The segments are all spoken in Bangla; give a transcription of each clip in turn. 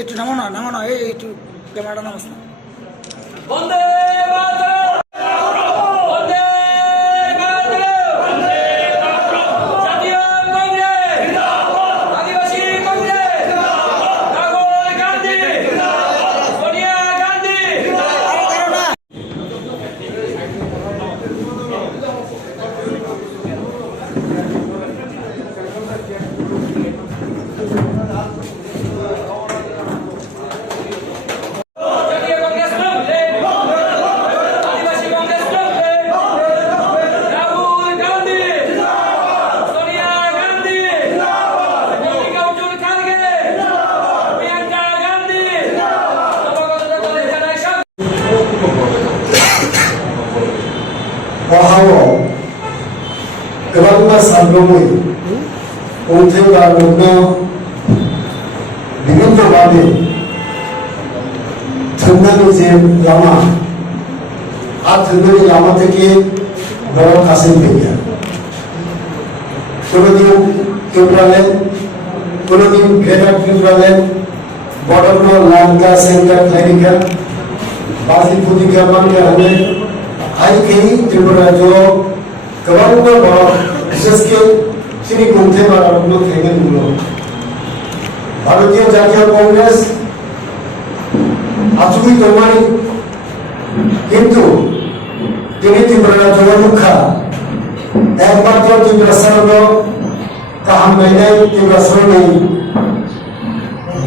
একটু নামো না এই একটু ক্যামেরাটা নামাস না। বন্দে মাতরম, বন্দে মাতরম, জাতীয় কংগ্রেস জিন্দাবাদ, আদিবাসী কংগ্রেস জিন্দাবাদ, রাহুল গান্ধী জিন্দাবাদ, সোনিয়া গান্ধী জিন্দাবাদ। Bahwa keluarga Sabromui untuk berguna dengan terbaik teknologi lama, teknologi lama teki bawa kasih dia. Kemudian Tiprasarok, kemudian Greater Tiprasarok, border Lanka Center Clinical, Basi Putih Kapan ke hanya आज के त्रिपुरा जो गवर्नर और विशेष के श्री कुंथे वाला लोग थे लोग भारतीय जातीय कांग्रेस आचुकी तोमारी किंतु तिनी त्रिपुरा जो रुखा एक बार तो तिप्रासारक कहां नहीं तिप्रासारक नहीं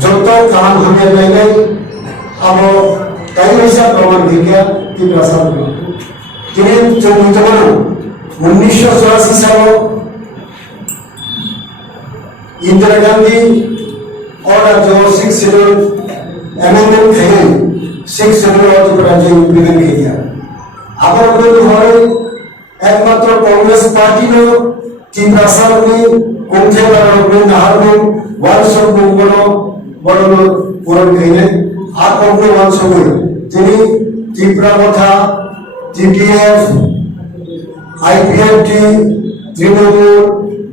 जो तो कहां हमें नहीं अब कई ऐसा प्रमाण दिख गया तिप्रासारक তিনি 1984 সালে इंदिरा गांधी और जो 6 शेड्यूल अमेंडमेंट थे 6 शेड्यूल और जो इम्प्लीमेंट किया আবার বলতে হয় একমাত্র কংগ্রেস পার্টি নো তিপ্রাসারকনি কোনথেবারকনি নাহারনো ওয়ানসব বঙ্গনো বড়নো পূরণ কইনে আর কংগ্রেস ওয়ানসব তিনি ত্রিপুরা মথা TTF, IPFT, তৃণমূল,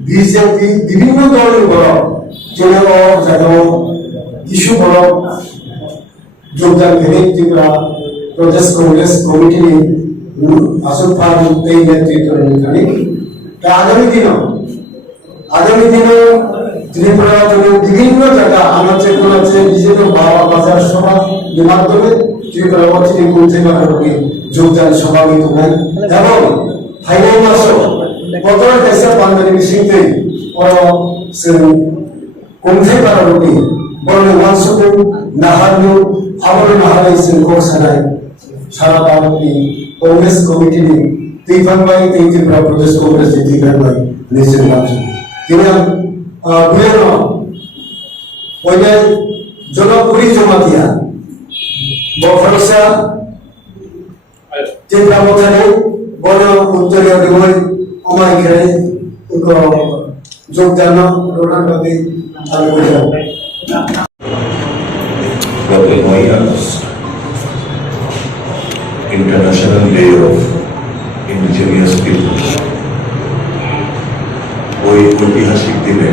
বিজেপি বিভিন্ন দলের বড় যেন ইস্যু বড় যোগদান করে ত্রিপুরা প্রদেশ কংগ্রেস কমিটি আসল ফার্ম এই নেতৃত্ব নিয়ে আগামী দিনে ত্রিপুরা বিভিন্ন জায়গা আনাচে কোনাচে বিজেপি বাজার সভা মাধ্যমে ত্রিপুরা অচিরে কোনথে বাড়ানোকে যোগদান সভাপতি হয় এবং ফাইনাল মাস কত দেশে পান্ডারি মিশিংতে কোনথে বাড়ানোকে বলে ওয়ানসুকু নাহারনু আবার নাহারাই সিংহ সানাই সারা ভারতী কংগ্রেস কমিটি তিফানবাই ত্রিপুরা প্রদেশ কংগ্রেস তিফানবাই নিশ্চিত মাত্র তিনি বুঝেন ওইটা জনপুরি জমা দিয়া বফরসা Tipra Motha Bana Uttariya Diwai Omai Kere उनको योगदान रोना कभी आगे बढ़ाओ International Day of Indigenous People ওই ঐতিহাসিক দিনে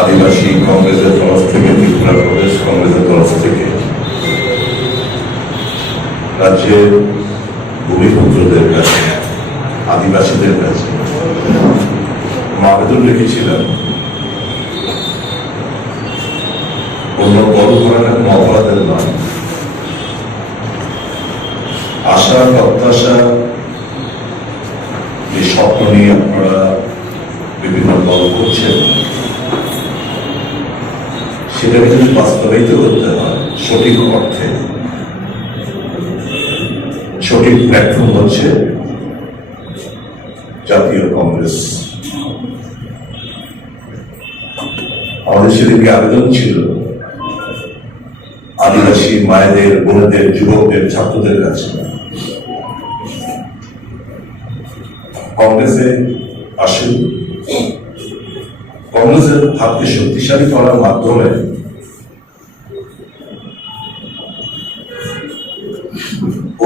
আদিবাসী কংগ্রেসের তরফ থেকে ত্রিপুরা প্রদেশ কংগ্রেসের তরফ থেকে রাজ্যের ভূমিপুত্রদের কাছে আদিবাসীদের কাছে আবেদন রেখেছিলাম অন্য বড় ধরনের মতবাদের নয়, আশা প্রত্যাশা যে স্বপ্ন নিয়ে আপনারা বিভিন্ন দল করছেন সেটাকে যদি বাস্তবায়িত করতে হয় সঠিক অর্থে, সঠিক প্ল্যাটফর্ম হচ্ছে জাতীয় কংগ্রেস। আমাদের সেদিকে আবেদন ছিল আদিবাসী মায়েদের, বোনেদের, যুবকদের, ছাত্রদের কাছে কংগ্রেসে আসুন, কংগ্রেসের হাতকে শক্তিশালী করার মাধ্যমে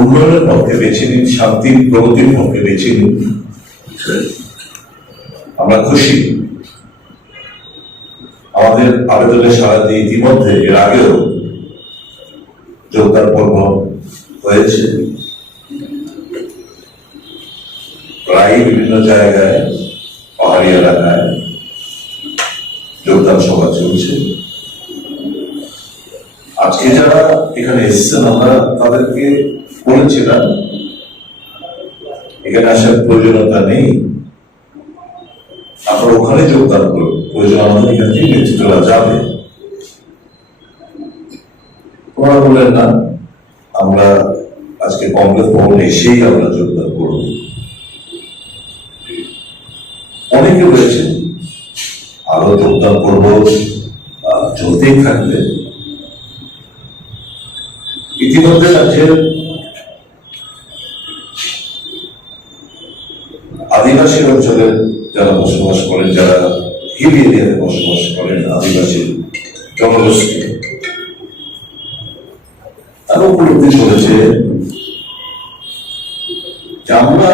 উন্নয়নের পক্ষে বেছে নিন, শান্তির প্রগতির পক্ষে বেছে নিন আমরা খুশি আমাদের আবেদনের সাড়া দিয়ে ইতিমধ্যে এর আগেও যোগদান পর্ব হয়েছে, প্রায় বিভিন্ন জায়গায় পাহাড়ি এলাকায় যোগদান সভা চলছে। আজকে যারা এখানে এসেছেন আমরা তাদেরকে বলেছিলাম এখানে আসার প্রয়োজনীয়তা নেই, আপনারা ওখানে যোগদান করুন, প্রয়োজন আমাদের এখান থেকে নেতৃত্ব দেওয়া যাবে। ওরা বললেন না, আমরা আজকে কংগ্রেস ভবনে এসেই আমরা যোগদান করব। অনেকে রয়েছে আরো যোগদান করব, চলতেই থাকবে। ইতিমধ্যে রাজ্যের আদিবাসী অঞ্চলে যারা বসবাস করেন, যারা হিল এরিয়াতে বসবাস করেন, আদিবাসী জনগোষ্ঠী, তারা উপলব্ধি করেছে যে আমরা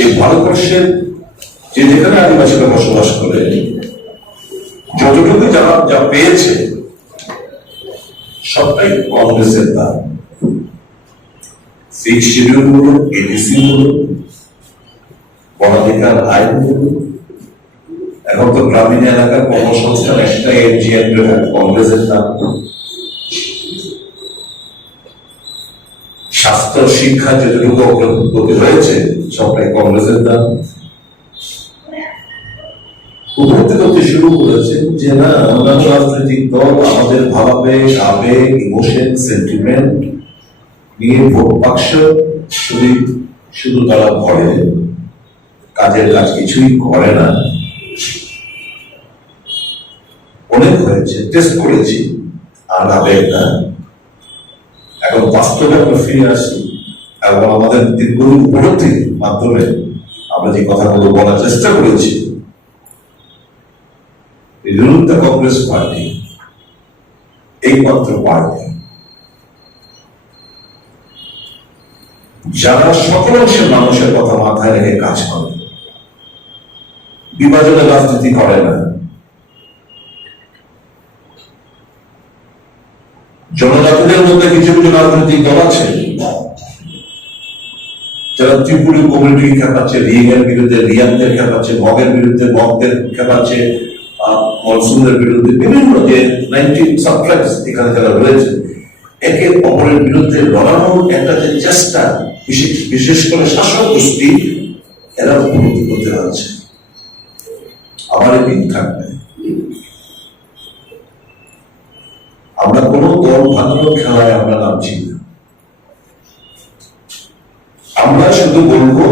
এই ভারতবর্ষের যে যেখানে আদিবাসীরা বসবাস করে যতটুকু যারা যা পেয়েছে সবটাই কংগ্রেসের দান। সিক্স শিডিউল বলুন, এডিসি বলুন, বনাধিকার আইন বলুন, এখন তো গ্রামীণ এলাকার কর্মসংস্থান একটা এনজিএম কংগ্রেসের দান। স্বাস্থ্য শিক্ষা যেটুকু অগ্রগতি হয়েছে সবটাই কংগ্রেসের দান। উপলব্ধি করতে শুরু করেছে যে না, অন্যান্য রাজনৈতিক দল আমাদের ভাবাবেগ, আবেগ, ইমোশন, সেন্টিমেন্ট নিয়ে ভোট বাক্স শুধু তারা ভরে, কাজের কাজ কিছুই করে না। অনেক হয়েছে, টেস্ট করেছি, আর আবেগ না। এখন বাস্তবে আমরা ফিরে আসি এবং আমাদের দীর্ঘদিন উপলব্ধির মাধ্যমে আমরা যে কথাগুলো বলার চেষ্টা করেছি, the Congress Party একমাত্র পার্টি যারা সকল অংশের মানুষের কথা মাথায় রেখে কাজ করে, বিভাজনের রাজনীতি করে না, জনজাতিদের মধ্যে কিছু কিছু রাজনৈতিক দল আছে যারা ত্রিপুরী কমিউনিটি খেপাচ্ছে, রিয়ের বিরুদ্ধে রিয়ানদের খেপাচ্ছে, মগের বিরুদ্ধে মগদের খেপাচ্ছে, মনসুনের বিরুদ্ধে বিভিন্ন যে 19 সাবট্রাইবস এখানে যারা রয়েছে, একে অপরের বিরুদ্ধে লড়ানোর একটা যে চেষ্টা, বিশেষ করে শাসক গোষ্ঠী, এরা উপলব্ধি করতে পারছে আমার দিন থাকবে। আমরা কোন দল ভাঙানোর খেলায় আমরা নামছি না। আমরা শুধু বলবো,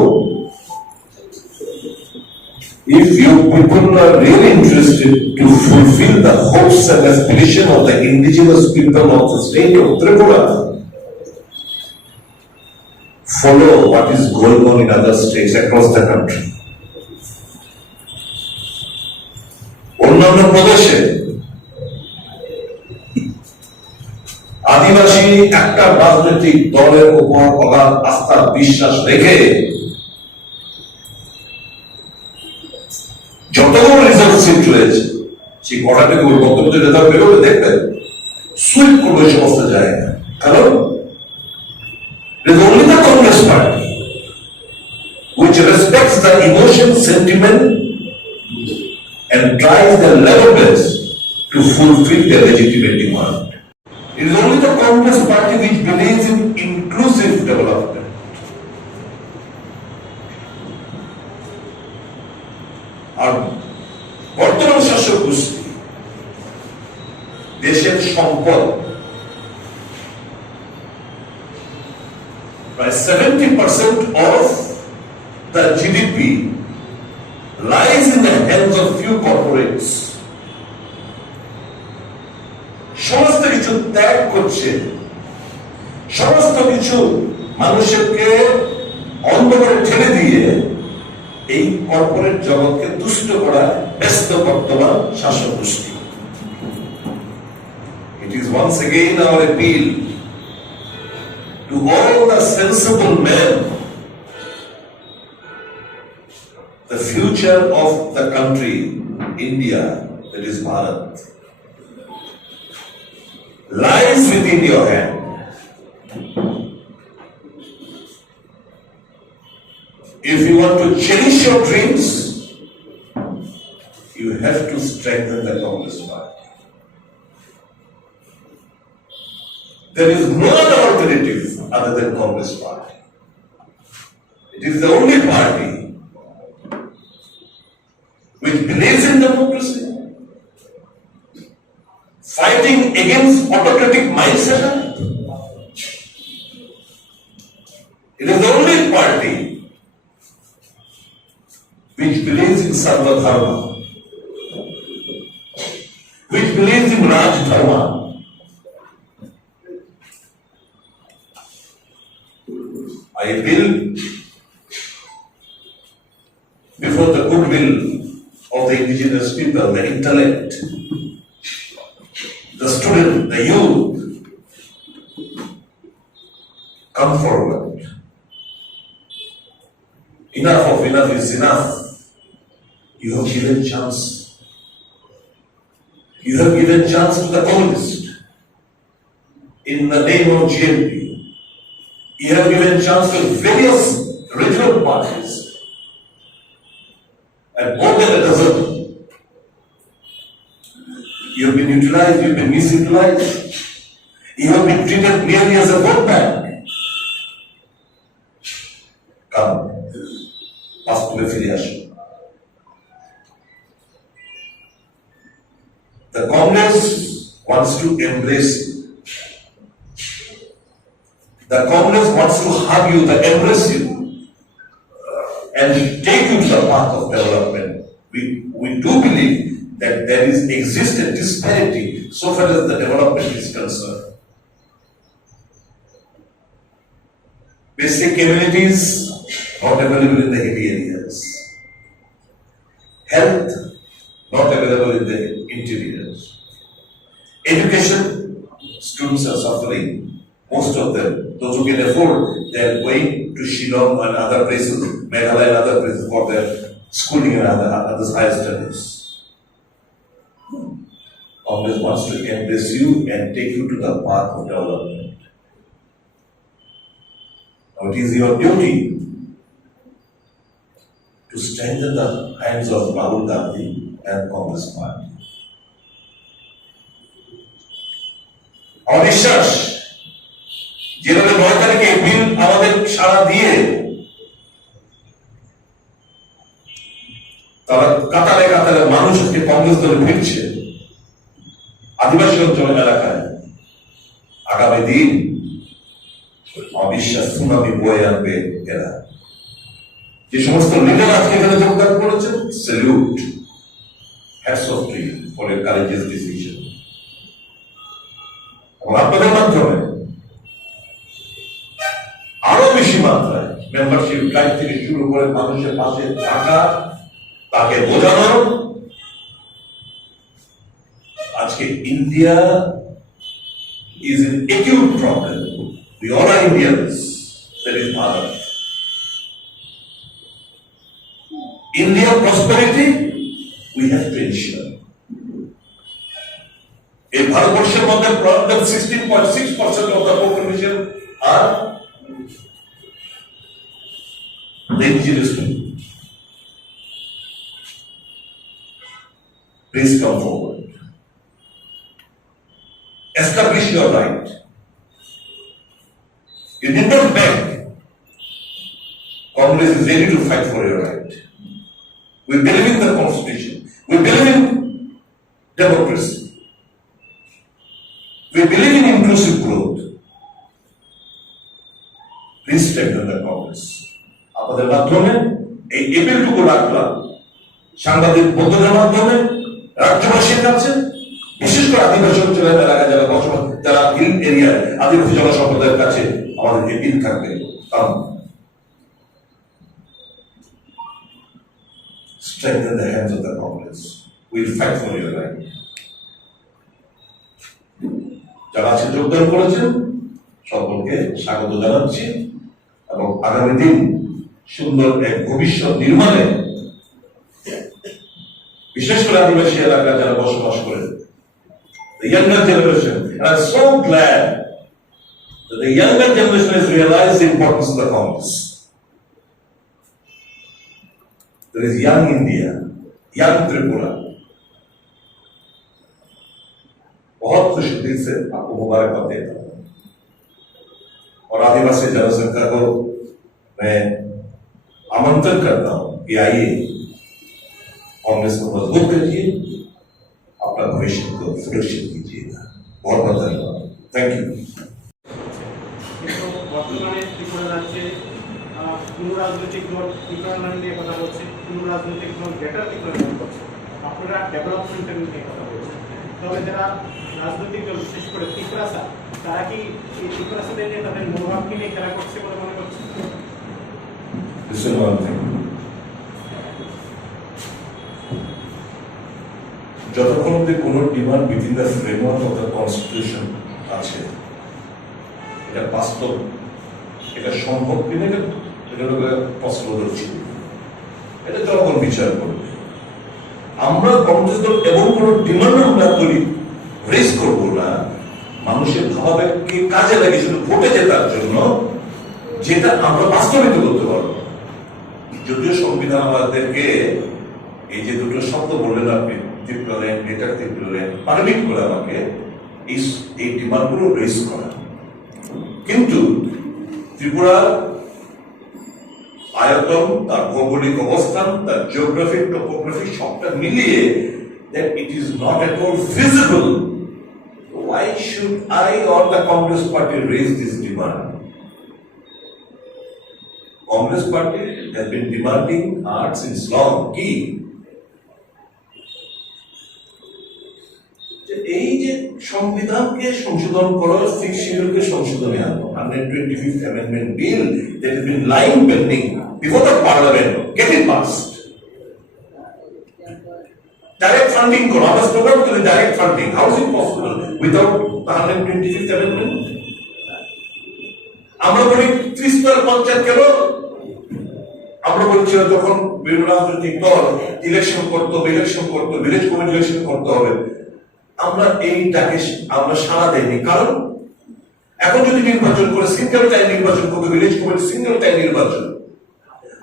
if you people are really interested to fulfill the hopes and aspirations of the indigenous people of the state of Tripura, follow what is going on in other states across the country. অন্যান্য প্রদেশে আদিবাসী একটা রাজনৈতিক দলের উপর অগাধ আস্থা বিশ্বাস রেখে যতগুলো রিজার্ভ সিট রয়েছে সেই কটাকে বক্তব্য রেজাল্ট বেরোবে দেখবেন সুইপ করবে সমস্ত জায়গা। কারণ only the Congress Party which respects the emotion, sentiment and tries their level best to fulfill their legitimate demand. It is only the Congress Party which believes in inclusive development. আর বর্তমান শাসক গোষ্ঠী দেশের সম্পদ প্রায় 70% of the GDP lies in the hands of few corporates. সমস্ত কিছু ত্যাগ করছে, সমস্ত কিছু মানুষকে অন্ধকারে ঠেলে দিয়ে এই কর্পোরেট জগৎকে তুষ্ট করা ব্যস্ত বর্তমান শাসক গোষ্ঠী। It is once again our appeal to all the sensible men The future of the country, India, that is Bharat, lies within your hand. If you want to cherish your dreams, you have to strengthen the Congress party. There is no other alternative other than Congress party. It is the only party which believes in democracy, fighting against autocratic mindset. It is the only party which believes in Sarva Dharma, which believes in Raj Dharma. I will, before the goodwill of the indigenous people, the intellect, the student, the youth, come forward. Enough of enough is enough. You have given chance. You have given chance to the communists in the name of GNP. You have given chance to various regional parties and more than a dozen. You have been utilized, you have been misutilized. You have been treated merely as a vote bank. Come, বাস্তবে ফিরে আসুন। The Congress wants to embrace you. The Congress wants to hug you, to embrace you, and take you to the path of development. We do believe that there exists a disparity so far as the development is concerned. Basic amenities not available in the hilly areas. Health not available in the interiors. Education, students are suffering. Most of them, those who can afford, they are going to Shillong and other places, Meghalaya and other places for their schooling and other higher studies. Congress wants to embrace you and take you to the path of development. Now it is your duty to strengthen the hands of Rahul Gandhi and Congress party. Our বিশ্বাস যেভাবে 9 তারিখে বিল আমাদের সাড়া দিয়ে তারা কাতারে কাতারে মানুষ আজকে কংগ্রেস দলে ফিরছে আদিবাসী অঞ্চল এলাকায়, আগামী দিন অবিশ্বাস সুনামি বয়ে আনবে এরা। যে সমস্ত লিডার আজকে এখানে যোগদান করেছেন, salute, hats off to you for your courageous decision. এবং আপনাদের মাধ্যমে আরো বেশি মাত্রায় মেম্বারশিপ ড্রাইভ থেকে শুরু করে মানুষের পাশে থাকা, তাকে বোঝানো। আজকে India is an acute problem. We all are Indians. That is Bharat. India prosperity we have to ensure. In Bharatbharsher মধ্যে problem 16.6% of the population are the indigenous people. Please come forward. Establish your right. You did not beg. Congress is ready to fight for your right. We believe in the Constitution. We believe in democracy. We believe in inclusive growth. Please strengthen the Congress. আপনাদের মাধ্যমে এই এপিলটুকু রাখলাম সাংবাদিক বন্ধুদের মাধ্যমে রাজ্যবাসীর কাছে, বিশেষ করে আদিবাসী অঞ্চলের এলাকায় যারা বসবাস, যারা হিল এরিয়ায় আদিবাসী জনসম্প্রদায়ের কাছে আমাদের এপিল থাকবে, কারণ strengthen the hands of the Congress. We'll fight for your right. যারা আজকে যোগদান করেছেন সকলকে স্বাগত জানাচ্ছি এবং আগামী দিন সুন্দর এক ভবিষ্যৎ নির্মাণে বিশেষ করে আদিবাসী এলাকায় যারা বসবাস করেন, the younger generation, and I'm so glad that the younger generation has realized the importance of the Congress. There is young India, young Tripura. बहुत खुश दिल से आपको मुबारकबाद देता हूं और आदिवासी जनसंख्या को मैं आमंत्रण करता हूं कि आइए कांग्रेस को मजबूत करिए, अपना भविष्य को सुरक्षित कीजिएगा। बहुत बहुत धन्यवाद। Thank you. বর্তমানে ত্রিপুরা রাজ্যে কোনো রাজনৈতিক দল ত্রিপুরাল্যান্ড নিয়ে কথা বলছে, কোনো রাজনৈতিক দল বেটার ত্রিপুরাল্যান্ড করছে, আপনারা ডেভেলপমেন্টের নিয়ে কথা বলছেন। তবে যারা রাজনৈতিক দল বিশেষ করে ত্রিপুরাসা, তারা কি এই ত্রিপুরাসাদের নিয়ে তাদের মনোভাবকে নিয়ে খেলা করছে বলে মনে করছে? যতক্ষণ অব্দি কোনো demand within the framework of the constitution আছে, এটা বাস্তব, এটা সম্ভব কিনা, এটা পসিবল ছিল, এটা জনগণ বিচার করবে। আমরা কংগ্রেস দল এমন কোন ডিমান্ড আমরা করি রেজ করবো না মানুষের ভাবাবেগকে কাজে লাগে শুধু ভোটে জেতার জন্য, যেটা আমরা বাস্তবিত করতে পারবো। যদিও সংবিধান আমাদেরকে এই যে দুটো শব্দ বললেন আপনি, ত্রিপুরাল্যান্ড, গ্রেটার ত্রিপুরাল্যান্ড, পারমিট করে আমাকে এই ডিমান্ডগুলো রেজ করা, কিন্তু ত্রিপুরার আয়তন, তার ভৌগোলিক অবস্থান, তার জিওগ্রাফি, টোপোগ্রাফি সবটা মিলিয়ে that it is not at all feasible. Why should I or the Congress party raise this demand? Congress party has been demanding art since long. Key এই যে সংবিধানকে সংশোধন করা, 6 শিডিউলকে সংশোধনে আনো, 125th amendment bill that has been lying pending before the parliament, get it passed. Direct funding করো, আমরা স্লোগান করি direct funding. How is it possible without the 125th amendment? আমরা বলি ত্রিস্তর পঞ্চায়েত কেন? আমরা বলছি যখন বিভিন্ন রাজনৈতিক দল ইলেকশন করতো, ভিলেজ কমিটি ইলেকশন করতে হবে, আমরা এইটাকে আমরা সাড়া দেয়নি। কারণ এখন যদি নির্বাচন করে সিঙ্গেল টাইম নির্বাচন করবে, ভিলেজ কমিটি সিঙ্গেল টাইম নির্বাচন,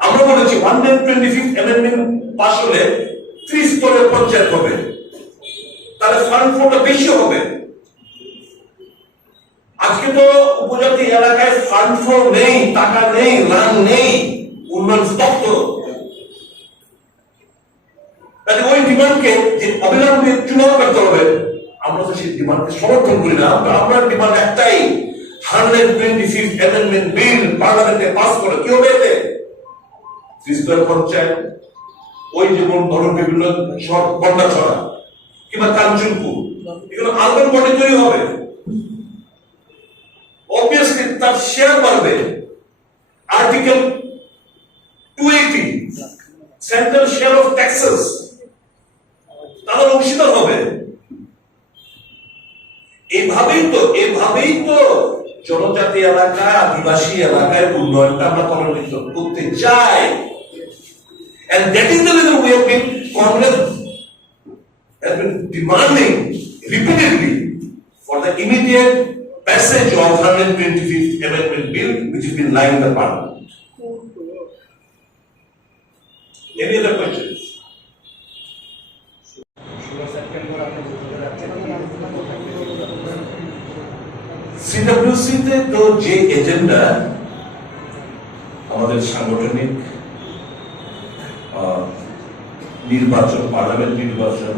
আমরা বলেছি 125th amendment পাস হলে 30 স্তরের পঞ্চায়েত হবে, তাহলে ফান্ড ফ্লোটা বেশি হবে। আজকে তো উপজাতি এলাকায় ফান্ড ফ্লো নেই, টাকা নেই, রান নেই, উন্নয়ন স্তব্ধ। ওই ডিমান্ডকে যে অবিলম্বে চূড়ান্ত করতে হবে, আমরা তো সেই ডিমান্ডকে সমর্থন করি না। আমরা ডিমান্ড একটাই, 125th amendment বিল পার্লামেন্টে পাস করে কি হবে? এতে 30 স্তরের পঞ্চায়েত, ওই যেমন ধরুন বিভিন্ন বন্যা ছড়া কিংবা কাঞ্চনপুর, এগুলো আরবান বডি তৈরি হবে, অবভিয়াসলি তার শেয়ার বাড়বে। Article 280 central share of taxes, তাদের অংশীদার হবে। এভাবেই তো জনজাতি এলাকায়, আদিবাসী এলাকায় উন্নয়নটা আমরা ত্বরান্বিত করতে চাই। And that is the reason we have been, Congress has been demanding repeatedly for the immediate passage of 125th amendment bill, which has been lying in the parliament. Any other questions? CWC তে তো যে এজেন্ডা আমাদের সাংগঠনিক নির্বাচন, পার্লামেন্ট নির্বাচন,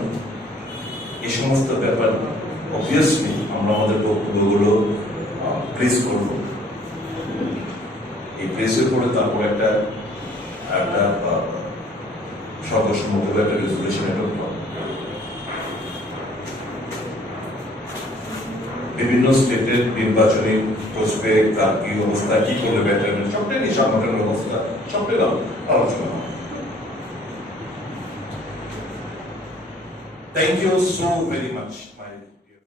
এই সমস্ত ব্যাপার অবভিয়াসলি আমরা আমাদের বক্তব্যগুলো প্রেস করব। এই প্রেসের পরে তারপর একটা সর্বসম্মত একটা রেজুলেশন অ্যাডপ্ট হবে। বিভিন্ন স্টেটের নির্বাচনী প্রসপেক্ট, তার কি অবস্থা, কি করলে বেটার, সবটাই নিয়ে সংগঠনের অবস্থা, সবটাই আলোচনা হবে। Thank you so very much.